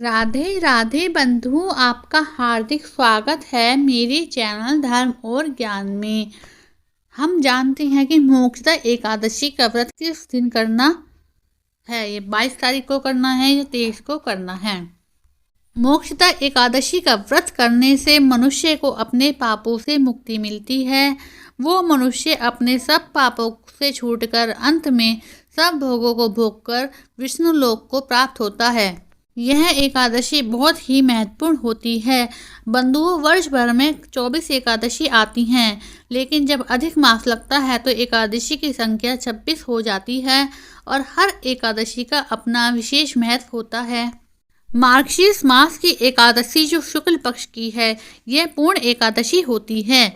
राधे राधे बंधु, आपका हार्दिक स्वागत है मेरे चैनल धर्म और ज्ञान में। हम जानते हैं कि मोक्षदा एकादशी का व्रत किस दिन करना है। ये 22 तारीख को करना है या 23 को करना है। मोक्षदा एकादशी का व्रत करने से मनुष्य को अपने पापों से मुक्ति मिलती है। वो मनुष्य अपने सब पापों से छूटकर अंत में सब भोगों को भोगकर विष्णु लोक को प्राप्त होता है। यह एकादशी बहुत ही महत्वपूर्ण होती है। बंधुओं, वर्ष भर में 24 एकादशी आती हैं, लेकिन जब अधिक मास लगता है तो एकादशी की संख्या 26 हो जाती है और हर एकादशी का अपना विशेष महत्व होता है। मार्गशीर्ष मास की एकादशी जो शुक्ल पक्ष की है, यह पूर्ण एकादशी होती है।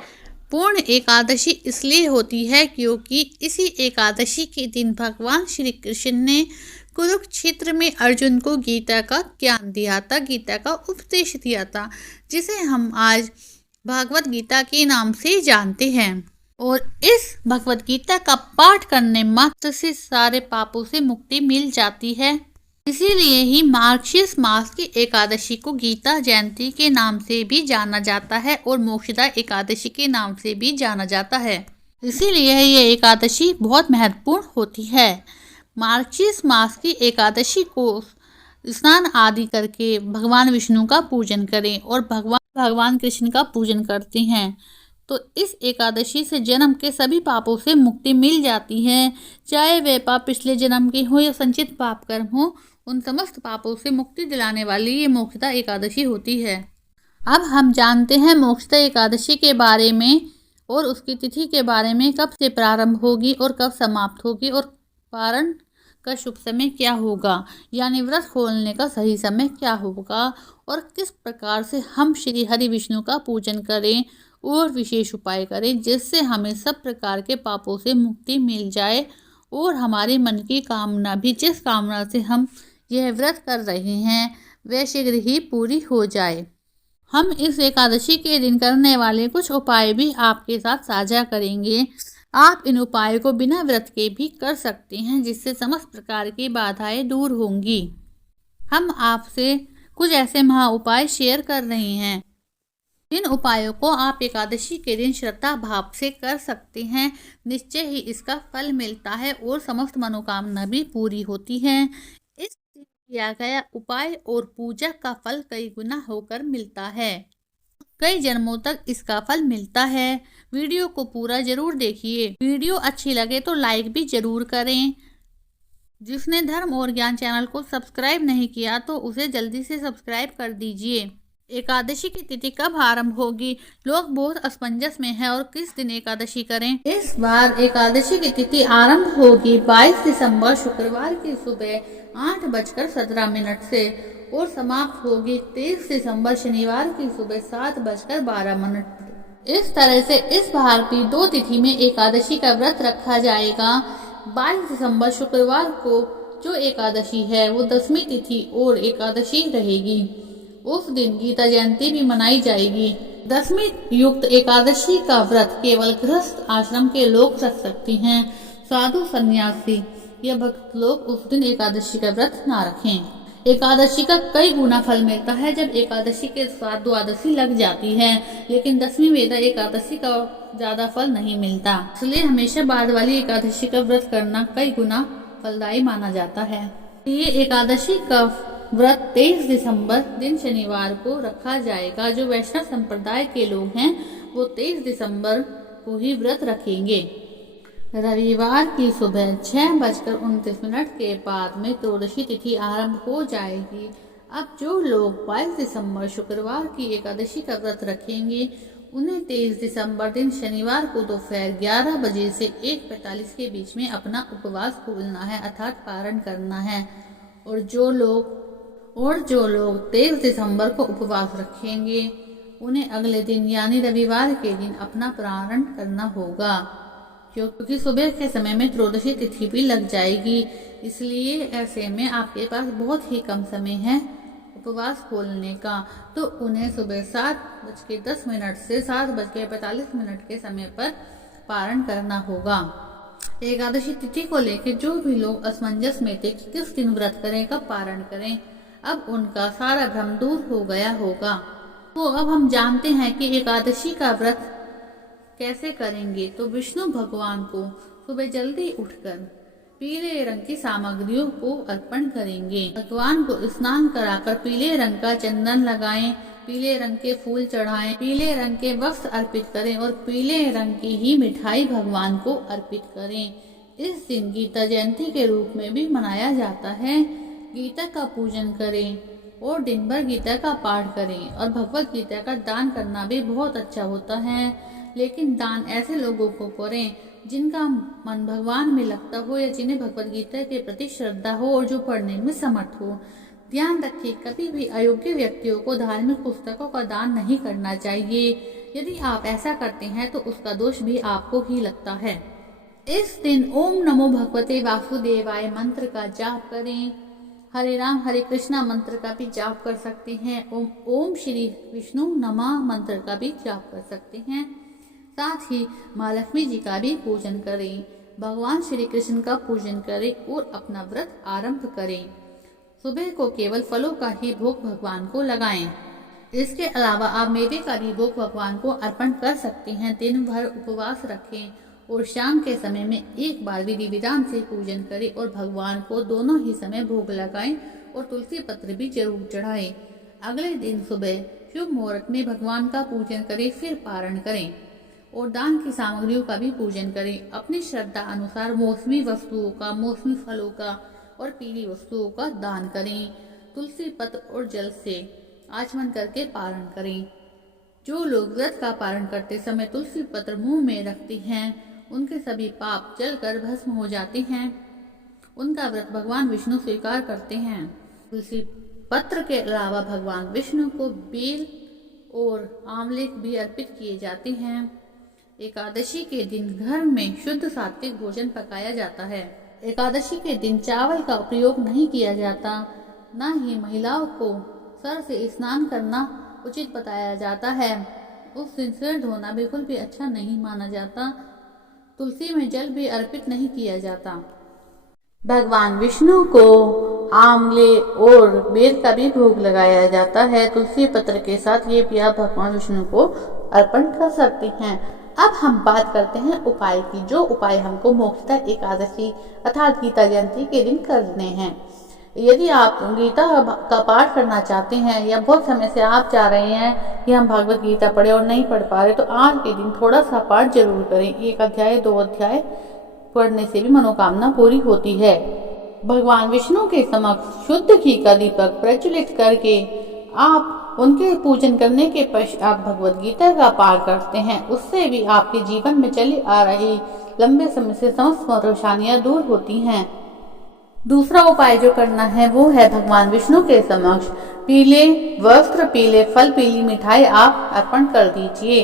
पूर्ण एकादशी इसलिए होती है क्योंकि इसी एकादशी के दिन भगवान श्री कृष्ण ने कुरुक्षेत्र में अर्जुन को गीता का ज्ञान दिया था, गीता का उपदेश दिया था, जिसे हम आज भगवत गीता के नाम से जानते हैं। और इस भगवत गीता का पाठ करने मात्र से सारे पापों से मुक्ति मिल जाती है। इसीलिए ही मार्गशीर्ष मास की एकादशी को गीता जयंती के नाम से भी जाना जाता है और मोक्षदा एकादशी के नाम से भी जाना जाता है। इसीलिए ये एकादशी बहुत महत्वपूर्ण होती है। मार्गशीर्ष मास की एकादशी को स्नान आदि करके भगवान विष्णु का पूजन करें और भगवान कृष्ण का पूजन करते हैं तो इस एकादशी से जन्म के सभी पापों से मुक्ति मिल जाती है। चाहे वे पाप पिछले जन्म के हो या संचित पाप कर्म हो, उन समस्त पापों से मुक्ति दिलाने वाली ये मोक्षदा एकादशी होती है। अब हम जानते हैं मोक्षदा एकादशी के बारे में और उसकी तिथि के बारे में, कब से प्रारंभ होगी और कब समाप्त होगी और पारण का शुभ समय क्या होगा, यानी व्रत खोलने का सही समय क्या होगा और किस प्रकार से हम श्री हरि विष्णु का पूजन करें और विशेष उपाय करें जिससे हमें सब प्रकार के पापों से मुक्ति मिल जाए और हमारे मन की कामना भी, जिस कामना से हम यह व्रत कर रहे हैं, वह शीघ्र ही पूरी हो जाए। हम इस एकादशी के दिन करने वाले कुछ उपाय भी आपके साथ साझा करेंगे। आप इन उपायों को बिना व्रत के भी कर सकते हैं, जिससे समस्त प्रकार की बाधाएं दूर होंगी। हम आपसे कुछ ऐसे महा उपाय शेयर कर रहे हैं। इन उपायों को आप एकादशी के दिन श्रद्धा भाव से कर सकते हैं। निश्चय ही इसका फल मिलता है और समस्त मनोकामना भी पूरी होती है। इस दिन किया गया उपाय और पूजा का फल कई गुना होकर मिलता है, कई जन्मों तक इसका फल मिलता है। वीडियो को पूरा जरूर देखिए। वीडियो अच्छी लगे तो लाइक भी जरूर करें। जिसने धर्म और ज्ञान चैनल को सब्सक्राइब नहीं किया तो उसे जल्दी से सब्सक्राइब कर दीजिए। एकादशी की तिथि कब आरंभ होगी, लोग बहुत असमंजस में हैं और किस दिन एकादशी करें। इस बार एकादशी की तिथि आरंभ होगी 22 दिसंबर शुक्रवार की सुबह 8:17 से और समाप्त होगी 23 दिसंबर शनिवार की सुबह 7:12। इस तरह से इस बार भी 2 तिथि में एकादशी का व्रत रखा जाएगा। 22 दिसंबर शुक्रवार को जो एकादशी है वो 10वीं तिथि और एकादशी रहेगी। उस दिन गीता जयंती भी मनाई जाएगी। 10वीं युक्त एकादशी का व्रत केवल गृहस्थ आश्रम के लोग रख सकते हैं। साधु सन्यासी या भक्त लोग उस दिन एकादशी का व्रत ना रखें। एकादशी का कई गुना फल मिलता है जब एकादशी के साथ द्वादशी लग जाती है, लेकिन 10वीं वेदा एकादशी का ज्यादा फल नहीं मिलता। इसलिए हमेशा बाद वाली एकादशी का व्रत करना कई गुना फलदायी माना जाता है। ये एकादशी का व्रत 23 दिसंबर दिन शनिवार को रखा जाएगा। जो वैष्णव संप्रदाय के लोग हैं वो 23 दिसंबर को ही व्रत रखेंगे। रविवार की सुबह 6:29 के बाद में त्रयोदशी तिथि आरंभ हो जाएगी। अब जो लोग 22 दिसंबर शुक्रवार की एकादशी का व्रत रखेंगे उन्हें 23 दिसंबर दिन शनिवार को दोपहर 11 बजे से 1:45 के बीच में अपना उपवास खोलना है, अर्थात पारण करना है। और जो लोग 23 दिसंबर को उपवास रखेंगे उन्हें अगले दिन यानी रविवार के दिन अपना पारण करना होगा, क्योंकि सुबह के समय में त्रयोदशी तिथि भी लग जाएगी। इसलिए ऐसे में आपके पास बहुत ही कम समय है उपवास खोलने का, तो उन्हें सुबह 7:10 से 7:45 के समय पर पारण करना होगा। एकादशी तिथि को लेकर जो भी लोग असमंजस में थे कि किस दिन व्रत करें, कब पारण करें, अब उनका सारा भ्रम दूर हो गया होगा। तो अब हम जानते हैं कि एकादशी का व्रत कैसे करेंगे। तो विष्णु भगवान को सुबह जल्दी उठकर पीले रंग की सामग्रियों को अर्पण करेंगे। भगवान को स्नान कराकर पीले रंग का चंदन लगाएं, पीले रंग के फूल चढ़ाएं, पीले रंग के वस्त्र अर्पित करें और पीले रंग की ही मिठाई भगवान को अर्पित करें। इस दिन गीता जयंती के रूप में भी मनाया जाता है। गीता का पूजन करें और दिन भर गीता का पाठ करें और भगवत गीता का दान करना भी बहुत अच्छा होता है। लेकिन दान ऐसे लोगों को करें जिनका मन भगवान में लगता हो या जिन्हें भगवत गीता के प्रति श्रद्धा हो और जो पढ़ने में समर्थ हो। ध्यान रखिए, कभी भी अयोग्य व्यक्तियों को धार्मिक पुस्तकों का दान नहीं करना चाहिए। यदि आप ऐसा करते हैं तो उसका दोष भी आपको ही लगता है। इस दिन ओम नमो भगवते वासुदेवाय मंत्र का जाप करें। हरे राम हरे कृष्णा मंत्र का भी जाप कर सकते हैं। ओम श्री विष्णु नमः मंत्र का भी जाप कर सकते हैं। साथ ही माँ लक्ष्मी जी का भी पूजन करें, भगवान श्री कृष्ण का पूजन करें और अपना व्रत आरंभ करें। सुबह को केवल फलों का ही भोग भगवान को लगाएं। इसके अलावा आप मेवे का भी भोग भगवान को अर्पण कर सकते हैं। दिन भर उपवास रखें और शाम के समय में एक बार विधि विधान से पूजन करें और भगवान को दोनों ही समय भोग लगाएं और तुलसी पत्र भी जरूर चढ़ाएं। अगले दिन सुबह शुभ मुहूर्त में भगवान का पूजन करें, फिर पारण करें और दान की सामग्रियों का भी पूजन करें। अपनी श्रद्धा अनुसार मौसमी वस्तुओं का, मौसमी फलों का और पीली वस्तुओं का दान करें। तुलसी पत्र और जल से आचमन करके पारण करें। जो लोग व्रत का पारण करते समय तुलसी पत्र मुंह में रखते हैं उनके सभी पाप जलकर भस्म हो जाते हैं। उनका व्रत भगवान विष्णु स्वीकार करते हैं। तुलसी पत्र के अलावा भगवान विष्णु को बेल और आंवले भी अर्पित किए जाते हैं। एकादशी के दिन घर में शुद्ध सात्विक भोजन पकाया जाता है। एकादशी के दिन चावल का प्रयोग नहीं किया जाता। न ही महिलाओं को सर से स्नान करना उचित बताया जाता है। उस दिन सिर धोना बिल्कुल भी अच्छा नहीं माना जाता। तुलसी में जल भी अर्पित नहीं किया जाता। भगवान विष्णु को आंवले और बेल का भी भोग लगाया जाता है। तुलसी पत्र के साथ ये भी आप भगवान विष्णु को अर्पण कर सकते हैं। अब हम बात करते हैं उपाय की, जो उपाय हमको मोक्षदा एकादशी अर्थात गीता जयंती के दिन करने हैं। यदि आप गीता का पाठ करना चाहते हैं या बहुत समय से आप चाह रहे हैं कि हम भगवत गीता पढ़े और नहीं पढ़ पा रहे, तो आज के दिन थोड़ा सा पाठ जरूर करें। 1 अध्याय 2 अध्याय पढ़ने से भी मनोकामना पूरी होती है। भगवान विष्णु के समक्ष शुद्ध घी का दीपक प्रज्वलित करके आप उनके पूजन करने के पश्चात भगवत गीता का पाठ करते हैं। उससे भी आपके जीवन में चली आ रही लंबे समय से समस्त परेशानियां दूर होती हैं। दूसरा उपाय जो करना है वो है भगवान विष्णु के समक्ष पीले वस्त्र, पीले फल, पीली मिठाई आप अर्पण कर दीजिए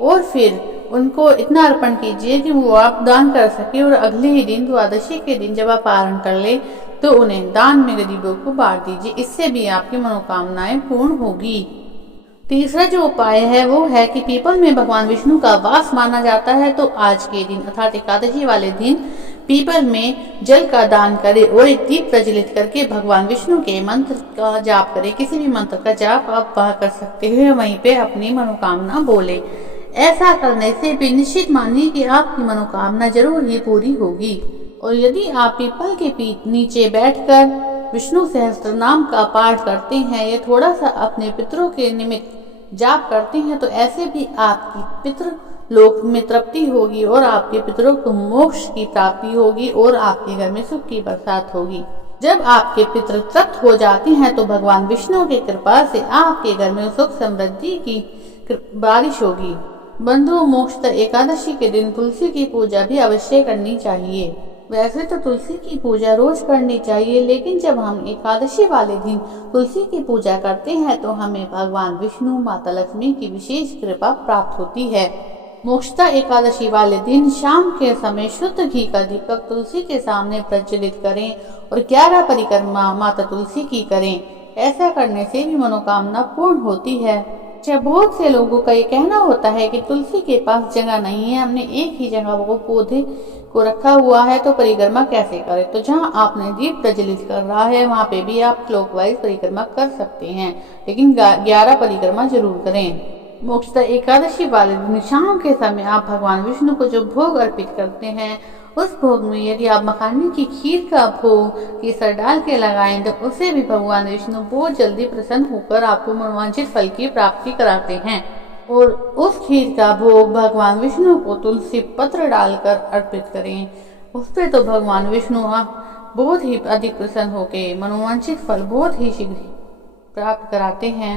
और फिर उनको इतना अर्पण कीजिए कि वो आप दान कर सके। और अगले ही दिन द्वादशी के दिन जब आप पारण कर ले तो उन्हें दान में गरीबों को बांट दीजिए। इससे भी आपकी मनोकामनाएं पूर्ण होगी। तीसरा जो उपाय है वो है कि पीपल में भगवान विष्णु का वास माना जाता है, तो आज के दिन अर्थात एकादशी वाले दिन पीपल में जल का दान करें और एक दीप प्रज्वलित करके भगवान विष्णु के मंत्र का जाप करें। किसी भी मंत्र का जाप आप वहाँ कर सकते हैं, वहीं पे अपनी मनोकामना बोले। ऐसा करने से भी निश्चित मानिए कि आपकी मनोकामना जरूर ही पूरी होगी। और यदि आप पीपल के नीचे बैठकर विष्णु सहस्त्र नाम का पाठ करते हैं या थोड़ा सा अपने पितरों के निमित्त जाप करते हैं, तो ऐसे भी आपकी पितृ लोक में तृप्ति होगी और आपके पितरों को मोक्ष की प्राप्ति होगी और आपके घर में सुख की बरसात होगी। जब आपके पितृ तृप्त हो जाते हैं तो भगवान विष्णु की कृपा से आपके घर में सुख समृद्धि की बारिश होगी। बंधु, मोक्षदा एकादशी के दिन तुलसी की पूजा भी अवश्य करनी चाहिए। वैसे तो तुलसी की पूजा रोज करनी चाहिए, लेकिन जब हम एकादशी वाले दिन तुलसी की पूजा करते हैं तो हमें भगवान विष्णु, माता लक्ष्मी की विशेष कृपा प्राप्त होती है। मोक्षदा एकादशी वाले दिन शाम के समय शुद्ध घी का दीपक तुलसी के सामने प्रज्वलित करें और 11 परिक्रमा माता तुलसी की करें। ऐसा करने से भी मनोकामना पूर्ण होती है। बहुत से लोगों का ये कहना होता है कि तुलसी के पास जगह नहीं है, हमने एक ही जगह वो पौधे को रखा हुआ है तो परिक्रमा कैसे करें। तो जहां आपने दीप प्रज्वलित कर रहा है वहां पे भी आप क्लॉकवाइज परिक्रमा कर सकते हैं, लेकिन 11 परिक्रमा जरूर करें। मोक्षदा एकादशी वाले दिन शाम के समय आप भगवान विष्णु को जो भोग अर्पित करते हैं उस भोग में यदि आप मखाने की खीर का भोग केसर डाल के लगाएं तो उसे भी भगवान विष्णु बहुत जल्दी प्रसन्न होकर आपको मनोवांछित फल की प्राप्ति कराते हैं। और उस खीर का भोग भगवान विष्णु को तुलसी पत्र डालकर अर्पित करें। उससे तो भगवान विष्णु बहुत ही अधिक प्रसन्न होकर मनोवांछित फल बहुत ही शीघ्र प्राप्त कराते हैं।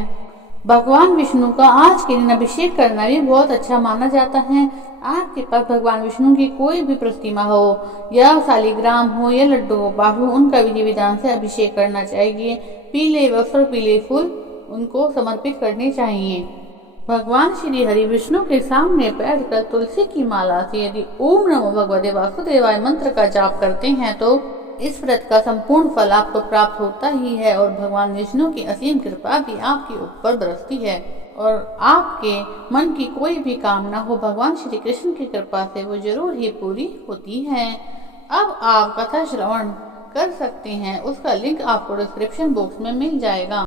भगवान विष्णु का आज के दिन अभिषेक करना भी बहुत अच्छा माना जाता है। आपके पास भगवान विष्णु की कोई भी प्रतिमा हो या शालिग्राम हो या लड्डू गोपाल हो, उनका विधि विधान से अभिषेक करना चाहिए। पीले वस्त्र पीले फूल उनको समर्पित करने चाहिए। भगवान श्री हरि विष्णु के सामने बैठकर तुलसी की माला से यदि ओम नमो भगवते वासुदेवाय मंत्र का जाप करते हैं तो इस व्रत का संपूर्ण फल आपको प्राप्त होता ही है और भगवान विष्णु की असीम कृपा भी आपके ऊपर बरसती है और आपके मन की कोई भी कामना हो भगवान श्री कृष्ण की कृपा से वो जरूर ही पूरी होती है। अब आप कथा श्रवण कर सकते हैं, उसका लिंक आपको डिस्क्रिप्शन बॉक्स में मिल जाएगा।